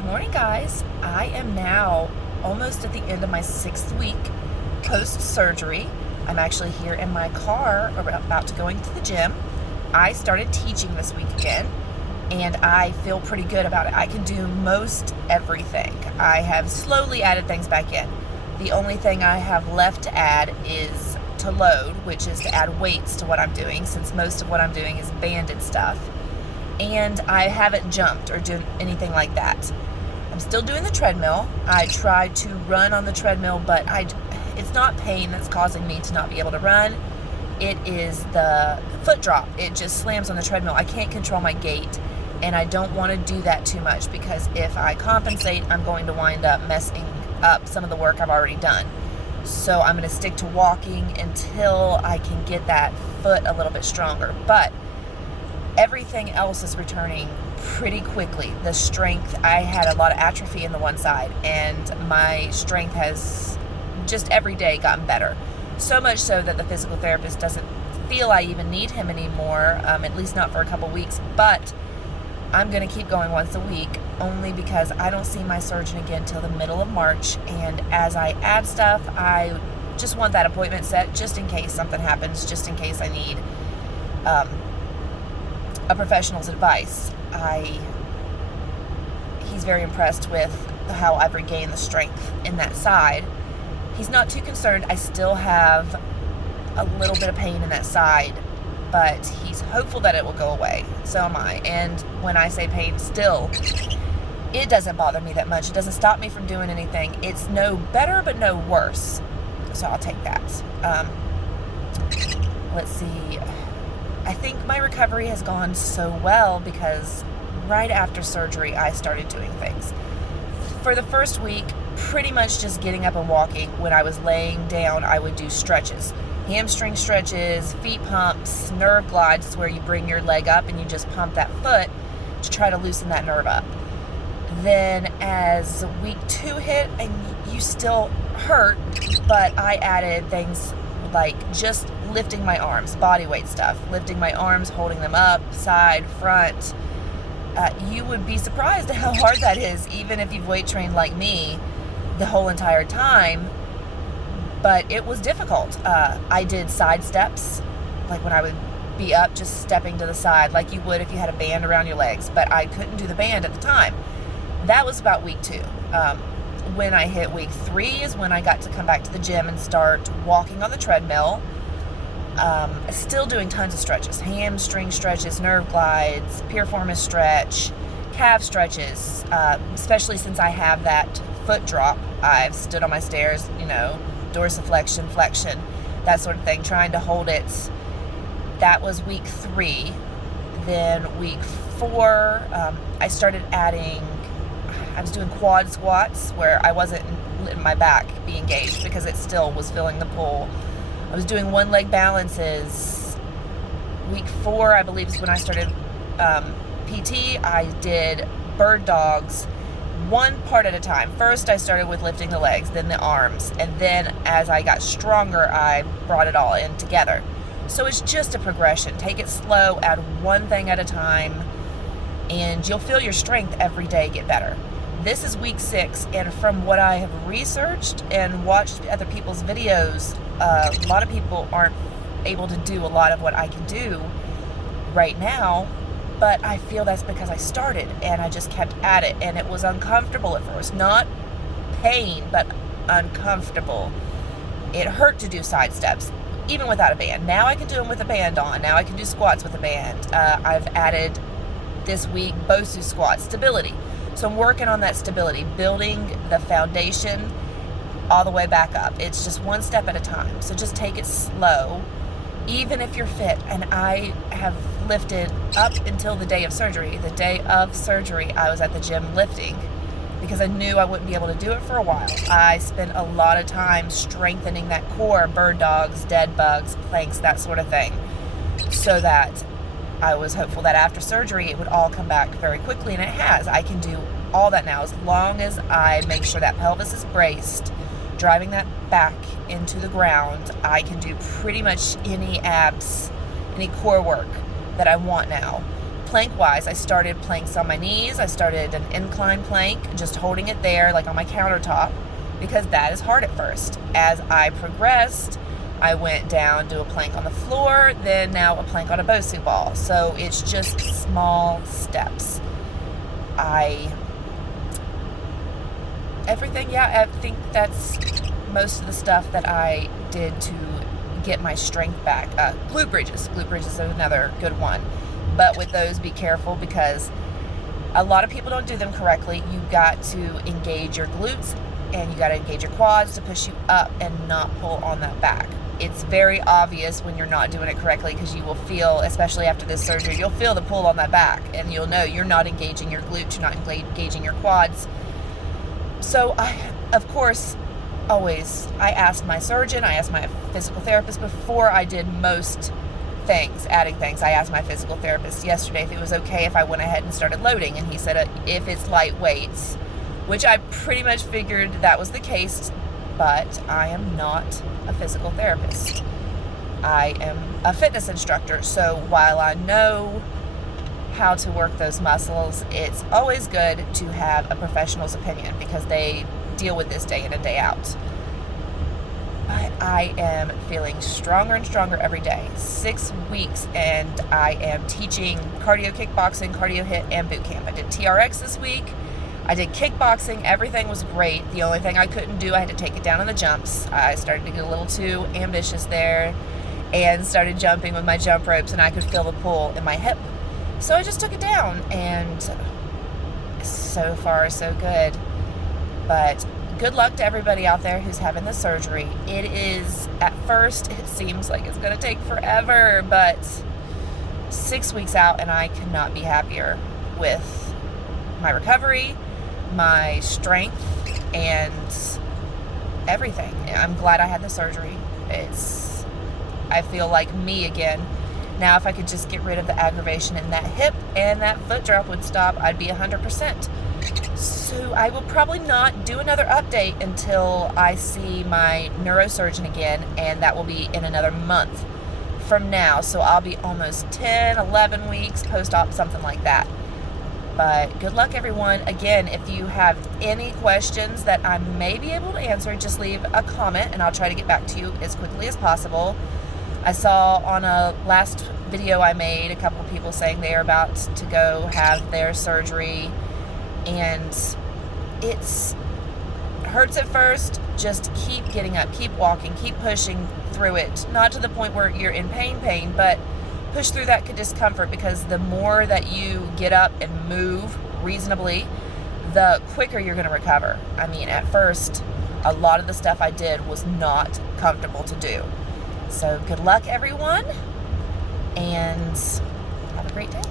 Good morning, guys. I am now almost at the end of my 6th week post-surgery. I'm actually here in my car about to go into the gym. I started teaching this week again, and I feel pretty good about it. I can do most everything. I have slowly added things back in. The only thing I have left to add is to load, which is to add weights to what I'm doing, since most of what I'm doing is banded stuff. And I haven't jumped or done anything like that. I'm still doing the treadmill. I tried to run on the treadmill, but it's not pain that's causing me to not be able to run. It is the foot drop. It just slams on the treadmill. I can't control my gait, and I don't want to do that too much, because if I compensate, I'm going to wind up messing up some of the work I've already done. So I'm going to stick to walking until I can get that foot a little bit stronger. But everything else is returning pretty quickly. The strength, I had a lot of atrophy in the one side, and my strength has just every day gotten better. So much so that the physical therapist doesn't feel I even need him anymore, at least not for a couple weeks. But I'm going to keep going once a week, only because I don't see my surgeon again till the middle of March. And as I add stuff, I just want that appointment set just in case something happens, just in case I need a professional's advice. He's very impressed with how I've regained the strength in that side. He's not too concerned. I still have a little bit of pain in that side, but he's hopeful that it will go away. So am I. And when I say pain still, it doesn't bother me that much. It doesn't stop me from doing anything. It's no better, but no worse. So I'll take that. Let's see. I think my recovery has gone so well because right after surgery, I started doing things. For the first week, pretty much just getting up and walking. When I was laying down, I would do stretches. Hamstring stretches, feet pumps, nerve glides is where you bring your leg up and you just pump that foot to try to loosen that nerve up. Then as week 2 hit, and you still hurt, but I added things like just lifting my arms, body weight stuff, lifting my arms, holding them up, side, front. You would be surprised at how hard that is, even if you've weight trained like me the whole entire time. But it was difficult. I did side steps, like when I would be up, just stepping to the side like you would if you had a band around your legs, but I couldn't do the band at the time. That was about week 2. When I hit week 3 is when I got to come back to the gym and start walking on the treadmill. Still doing tons of stretches, hamstring stretches, nerve glides, piriformis stretch, calf stretches, especially since I have that foot drop. I've stood on my stairs, dorsiflexion, flexion, that sort of thing, trying to hold it. That was week 3. Then week 4, I started adding, I was doing quad squats where I wasn't letting my back be engaged because it still was feeling the pull. I was doing one leg balances. Week 4, I believe, is when I started PT. I did bird dogs, one part at a time. First, I started with lifting the legs, then the arms, and then as I got stronger, I brought it all in together. So it's just a progression. Take it slow, add one thing at a time, and you'll feel your strength every day get better. This is week 6, and from what I have researched and watched other people's videos, a lot of people aren't able to do a lot of what I can do right now, but I feel that's because I started and I just kept at it, and it was uncomfortable at first. Not pain, but uncomfortable. It hurt to do side steps, even without a band. Now I can do them with a band on. Now I can do squats with a band. I've added this week BOSU squats, stability. So I'm working on that stability, building the foundation all the way back up. It's just one step at a time. So just take it slow, even if you're fit. And I have lifted up until the day of surgery. The day of surgery, I was at the gym lifting because I knew I wouldn't be able to do it for a while. I spent a lot of time strengthening that core, bird dogs, dead bugs, planks, that sort of thing, so that I was hopeful that after surgery it would all come back very quickly, and it has. I can do all that now as long as I make sure that pelvis is braced, driving that back into the ground. I can do pretty much any abs, any core work that I want now. plank wise, I started planks on my knees. I started an incline plank, just holding it there like on my countertop, because that is hard at first. As I progressed, I went down to a plank on the floor, then now a plank on a Bosu ball. So it's just small steps. I think that's most of the stuff that I did to get my strength back. Glute bridges. Glute bridges are another good one. But with those, be careful, because a lot of people don't do them correctly. You've got to engage your glutes and you got to engage your quads to push you up and not pull on that back. It's very obvious when you're not doing it correctly, because you will feel, especially after this surgery, you'll feel the pull on that back, and you'll know you're not engaging your glutes, you're not engaging your quads. So of course, always, I asked my surgeon, I asked my physical therapist before I did most things, adding things. I asked my physical therapist yesterday if it was okay if I went ahead and started loading, and he said if it's light weights, which I pretty much figured that was the case, but I am not a physical therapist. I am a fitness instructor, so while I know how to work those muscles, it's always good to have a professional's opinion, because they deal with this day in and day out. But I am feeling stronger and stronger every day. 6 weeks, and I am teaching cardio kickboxing, cardio hit, and boot camp. I did TRX this week. I did kickboxing. Everything was great. The only thing I couldn't do, I had to take it down on the jumps. I started to get a little too ambitious there and started jumping with my jump ropes, and I could feel the pull in my hip. So I just took it down, and so far so good. But good luck to everybody out there who's having the surgery. It is, at first, it seems like it's going to take forever, but 6 weeks out, and I could not be happier with my recovery, my strength, and everything. I'm glad I had the surgery. I feel like me again. Now, if I could just get rid of the aggravation in that hip and that foot drop would stop, I'd be 100%. So I will probably not do another update until I see my neurosurgeon again, and that will be in another month from now. So I'll be almost 10, 11 weeks post-op, something like that. But good luck, everyone. Again, if you have any questions that I may be able to answer, just leave a comment and I'll try to get back to you as quickly as possible. I saw on a last video I made a couple of people saying they are about to go have their surgery, and it hurts at first. Just keep getting up, keep walking, keep pushing through it. Not to the point where you're in pain, but push through that discomfort, because the more that you get up and move reasonably, the quicker you're going to recover. I mean, at first, a lot of the stuff I did was not comfortable to do. So good luck, everyone, and have a great day.